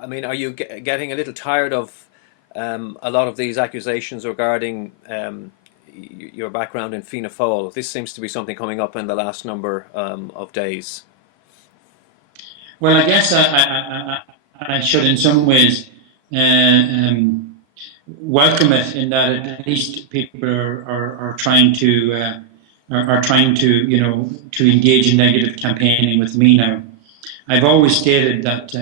I mean, are you getting a little tired of a lot of these accusations regarding your background in Fianna Fáil? This seems to be something coming up in the last number of days. Well, I guess I should, in some ways, uh, um, welcome it in that at least people are trying to are trying to to engage in negative campaigning with me now. I've always stated that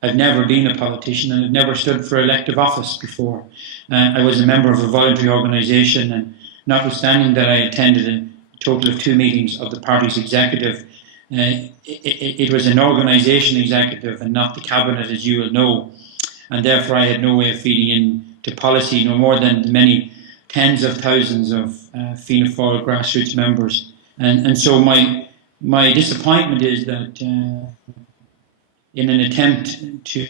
I've never been a politician and I've never stood for elective office before. I was a member of a voluntary organisation, and notwithstanding that I attended a total of 2 meetings of the party's executive, it was an organisation executive and not the cabinet, as you will know, and therefore I had no way of feeding into policy, no more than the many tens of thousands of Fianna Fáil grassroots members. And so my disappointment is that in an attempt to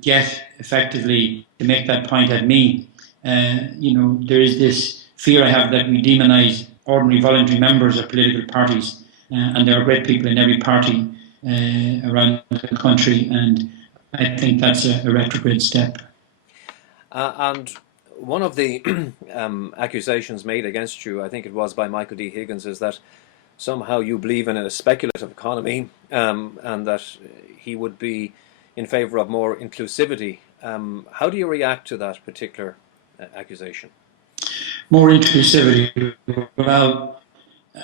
get effectively to make that point at me, there is this fear I have that we demonise ordinary voluntary members of political parties, and there are great people in every party around the country, and I think that's a retrograde step. And one of the accusations made against you, I think it was by Michael D. Higgins, is that somehow you believe in a speculative economy, and that he would be in favour of more inclusivity. How do you react to that particular accusation? More inclusivity. Well,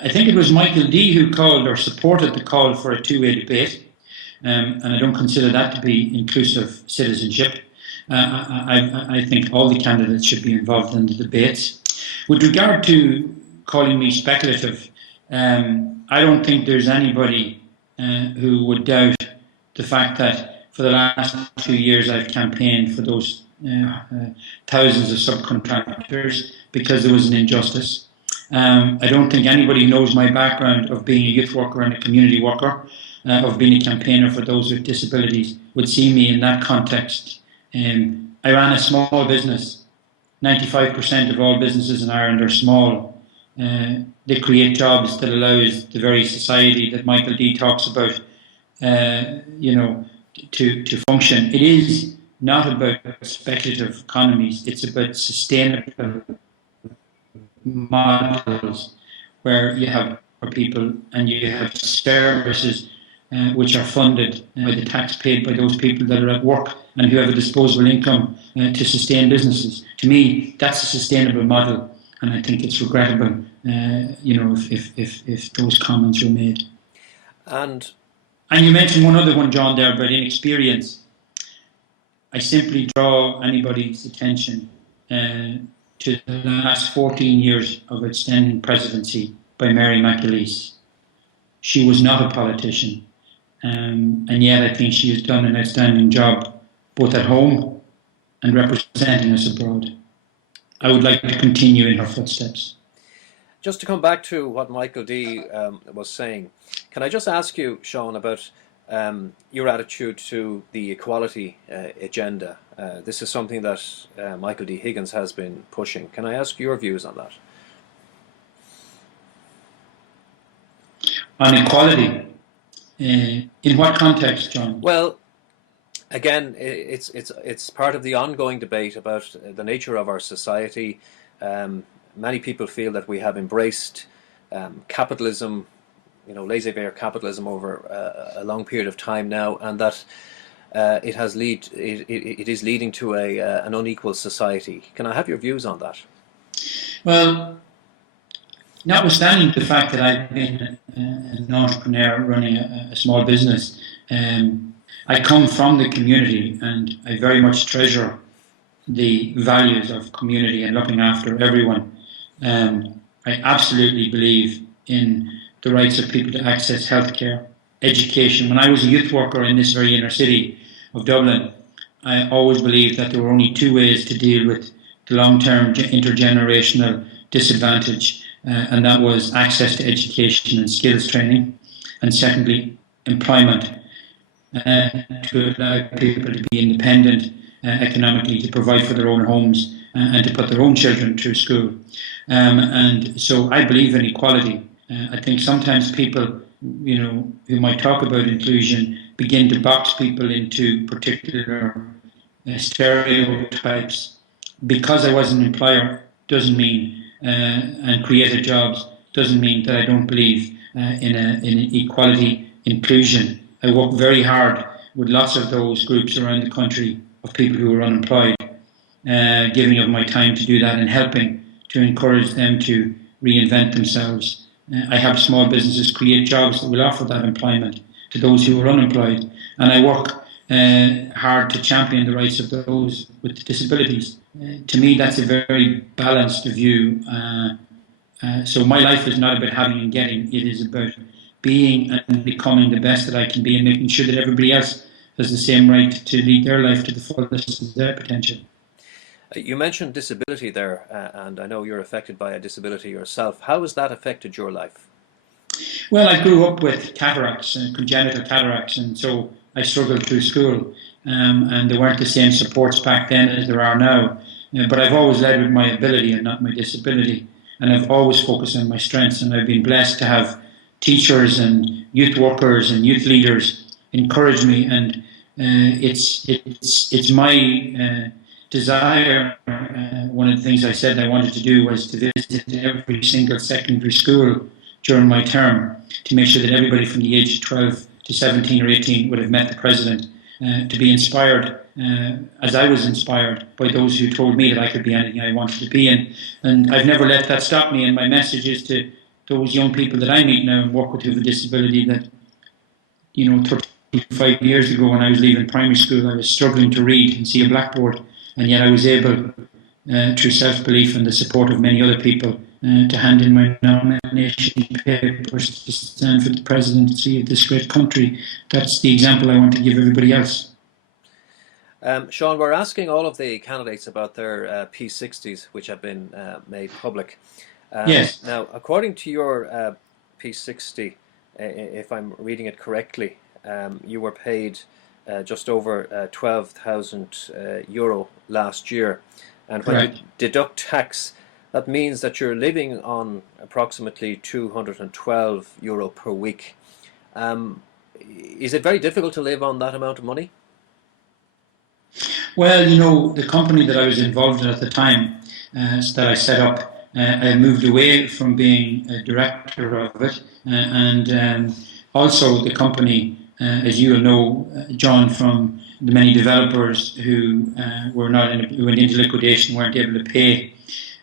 I think it was Michael D. who called or supported the call for a two-way debate, and I don't consider that to be inclusive citizenship. I think all the candidates should be involved in the debates. With regard to calling me speculative, I don't think there's anybody who would doubt the fact that for the last 2 years I've campaigned for those thousands of subcontractors because there was an injustice. I don't think anybody knows my background of being a youth worker and a community worker, of being a campaigner for those with disabilities, would see me in that context. I ran a small business. 95% of all businesses in Ireland are small. They create jobs that allows the very society that Michael D talks about, to function. It is not about speculative economies. It's about sustainable models where you have people and you have services which are funded by the tax paid by those people that are at work and who have a disposable income to sustain businesses. To me, that's a sustainable model, and I think it's regrettable, if those comments were made. And you mentioned one other one, John, there about inexperience. I simply draw anybody's attention to the last 14 years of outstanding presidency by Mary McAleese. She was not a politician, and yet I think she has done an outstanding job both at home and representing us abroad. I would like to continue in her footsteps. Just to come back to what Michael D was saying, can I just ask you, Sean, about your attitude to the equality agenda? This is something that Michael D. Higgins has been pushing. Can I ask your views on that? On equality? In what context, John? Well, again, it's part of the ongoing debate about the nature of our society. Many people feel that we have embraced capitalism, laissez-faire capitalism over a long period of time now, and that it is leading to an unequal society. Can I have your views on that? Well, notwithstanding the fact that I've been an entrepreneur running a small business, I come from the community, and I very much treasure the values of community and looking after everyone. I absolutely believe in the rights of people to access healthcare, education. When I was a youth worker in this very inner city of Dublin, I always believed that there were only two ways to deal with the long-term intergenerational disadvantage, and that was access to education and skills training, and secondly, employment, to allow people to be independent economically, to provide for their own homes, and to put their own children through school. And so I believe in equality. I think sometimes people, who might talk about inclusion, begin to box people into particular stereotypes. Because I was an employer doesn't mean, and created jobs, doesn't mean that I don't believe in equality, inclusion. I work very hard with lots of those groups around the country of people who are unemployed, giving of my time to do that and helping to encourage them to reinvent themselves. I help small businesses create jobs that will offer that employment to those who are unemployed, and I work hard to champion the rights of those with disabilities. To me, that's a very balanced view. So my life is not about having and getting, it is about being and becoming the best that I can be and making sure that everybody else has the same right to lead their life to the fullest of their potential. You mentioned disability there, and I know you're affected by a disability yourself. How has that affected your life? Well, I grew up with cataracts, congenital cataracts, and so I struggled through school. And there weren't the same supports back then as there are now. But I've always led with my ability and not my disability. And I've always focused on my strengths, and I've been blessed to have teachers and youth workers and youth leaders encourage me. And it's my desire. One of the things I said I wanted to do was to visit every single secondary school during my term to make sure that everybody from the age of 12 to 17 or 18 would have met the President, to be inspired as I was inspired by those who told me that I could be anything I wanted to be. And I've never let that stop me. And my message is to those young people that I meet now and work with who have a disability that, 35 years ago when I was leaving primary school, I was struggling to read and see a blackboard. And yet I was able, through self-belief and the support of many other people, to hand in my nomination papers to stand for the presidency of this great country. That's the example I want to give everybody else. Sean, we're asking all of the candidates about their P60s, which have been made public. Yes. Now, according to your P60, if I'm reading it correctly, you were paid just over 12,000 euro last year. And when Correct. you deduct tax, that means that you're living on approximately 212 euro per week. Is it very difficult to live on that amount of money? Well, the company that I was involved in at the time, that I set up, I moved away from being a director of it, and also the company, as you will know, John, from the many developers who who went into liquidation, weren't able to pay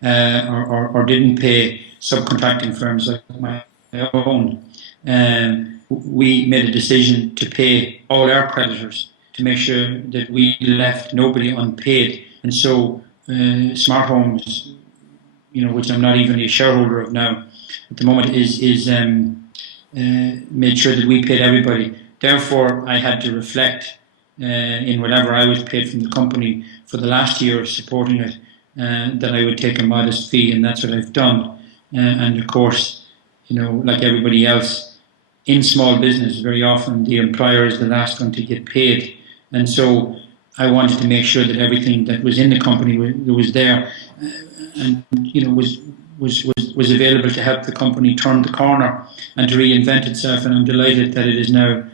or didn't pay subcontracting firms like my own. We made a decision to pay all our creditors to make sure that we left nobody unpaid. And so Smart Homes, which I'm not even a shareholder of now at the moment, is made sure that we paid everybody. Therefore, I had to reflect in whatever I was paid from the company for the last year of supporting it, that I would take a modest fee, and that's what I've done. And of course, like everybody else, in small business, very often the employer is the last one to get paid. And so I wanted to make sure that everything that was in the company was there, and was available to help the company turn the corner and to reinvent itself. And I'm delighted that it is now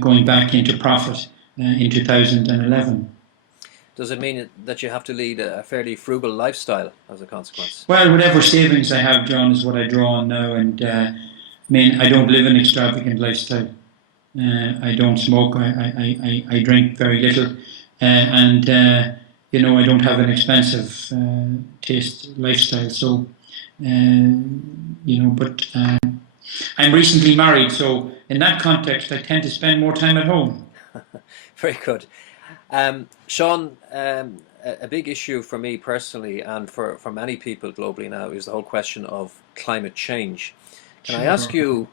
going back into profit in 2011. Does it mean that you have to lead a fairly frugal lifestyle as a consequence? Well, whatever savings I have, John, is what I draw on now. And I don't live an extravagant lifestyle. I don't smoke. I drink very little, and I don't have an expensive taste lifestyle. So, but I'm recently married, so in that context, I tend to spend more time at home. Very good. Sean, a big issue for me personally and for many people globally now is the whole question of climate change. Can I ask you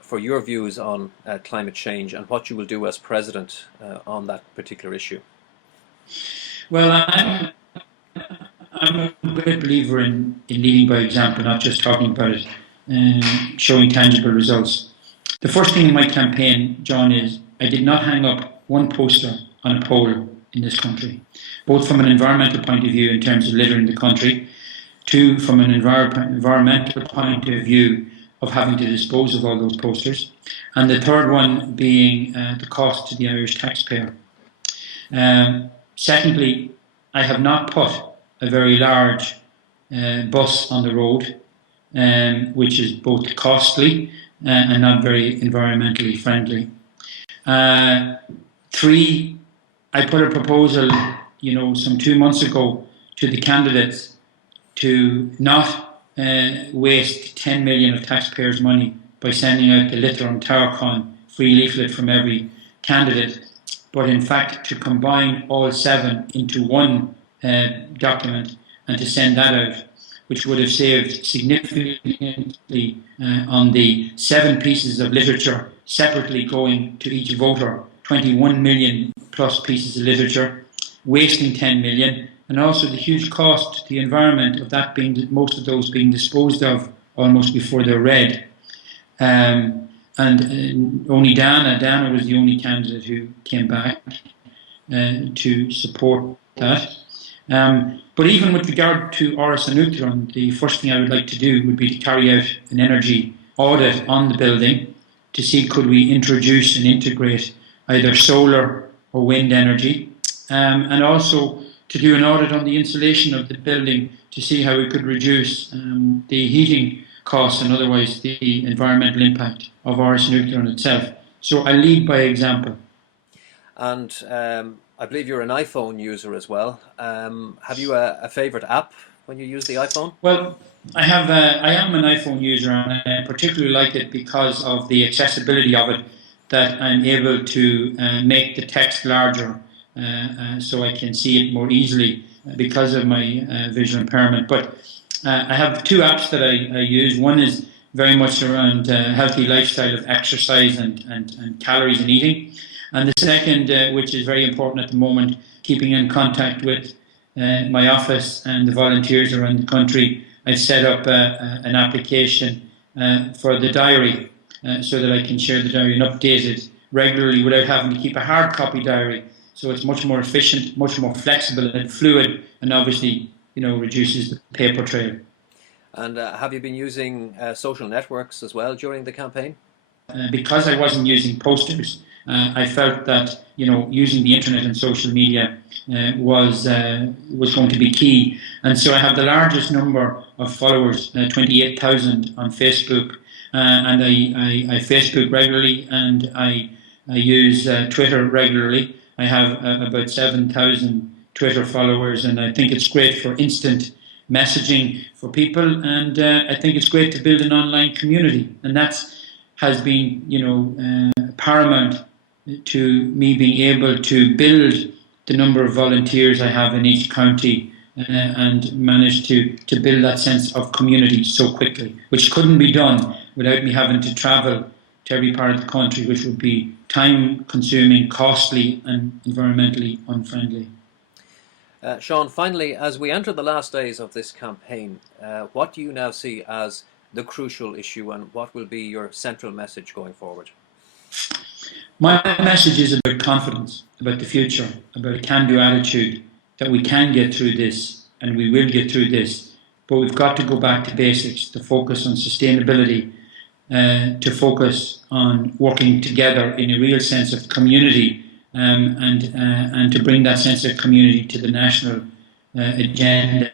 for your views on climate change and what you will do as president on that particular issue? Well, I'm a great believer in leading by example, not just talking about it, and showing tangible results. The first thing in my campaign, John, is I did not hang up one poster on a pole in this country, both from an environmental point of view in terms of littering the country, two, from an environmental point of view of having to dispose of all those posters, and the third one being the cost to the Irish taxpayer. Secondly, I have not put a very large bus on the road, which is both costly and not very environmentally friendly. 3, I put a proposal, some 2 months ago to the candidates to not waste 10 million of taxpayers' money by sending out the Litter on Tarcon free leaflet from every candidate, but in fact to combine all 7 into one document and to send that out, which would have saved significantly on the 7 pieces of literature separately going to each voter, 21 million plus pieces of literature, wasting 10 million, and also the huge cost to the environment of that being, most of those being disposed of almost before they're read. And only Dana was the only candidate who came back to support that. But even with regard to Áras an Uachtaráin, the first thing I would like to do would be to carry out an energy audit on the building to see could we introduce and integrate either solar or wind energy, and also to do an audit on the insulation of the building to see how we could reduce the heating costs and otherwise the environmental impact of Áras an Uachtaráin itself. So I lead by example. And I believe you're an iPhone user as well. Have you a favourite app when you use the iPhone? Well, I am an iPhone user, and I particularly like it because of the accessibility of it, that I'm able to make the text larger so I can see it more easily because of my visual impairment. But I have 2 apps that I use. One is very much around healthy lifestyle of exercise and calories and eating. And the second, which is very important at the moment, keeping in contact with my office and the volunteers around the country, I've set up an application for the diary so that I can share the diary and update it regularly without having to keep a hard copy diary. So it's much more efficient, much more flexible and fluid, and obviously, reduces the paper trail. And have you been using social networks as well during the campaign? Because I wasn't using posters, I felt that using the internet and social media was going to be key, and so I have the largest number of followers, 28,000 on Facebook, and I Facebook regularly, and I use Twitter regularly. I have about 7,000 Twitter followers, and I think it's great for instant messaging for people, and I think it's great to build an online community, and has been paramount to me being able to build the number of volunteers I have in each county and manage to build that sense of community so quickly, which couldn't be done without me having to travel to every part of the country, which would be time consuming, costly and environmentally unfriendly. Sean, finally, as we enter the last days of this campaign, what do you now see as the crucial issue, and what will be your central message going forward? My message is about confidence, about the future, about a can-do attitude, that we can get through this and we will get through this, but we've got to go back to basics, to focus on sustainability, to focus on working together in a real sense of community, and to bring that sense of community to the national agenda.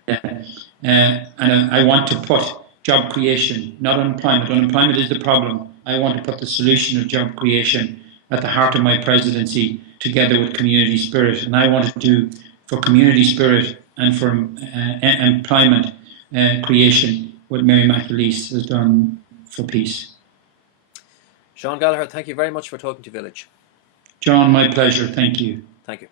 And I want to put job creation, not unemployment. Unemployment is the problem. I want to put the solution of job creation at the heart of my presidency, together with community spirit. And I want to do for community spirit and for employment creation what Mary McAleese has done for peace. Sean Gallagher, thank you very much for talking to Village. John, my pleasure. Thank you. Thank you.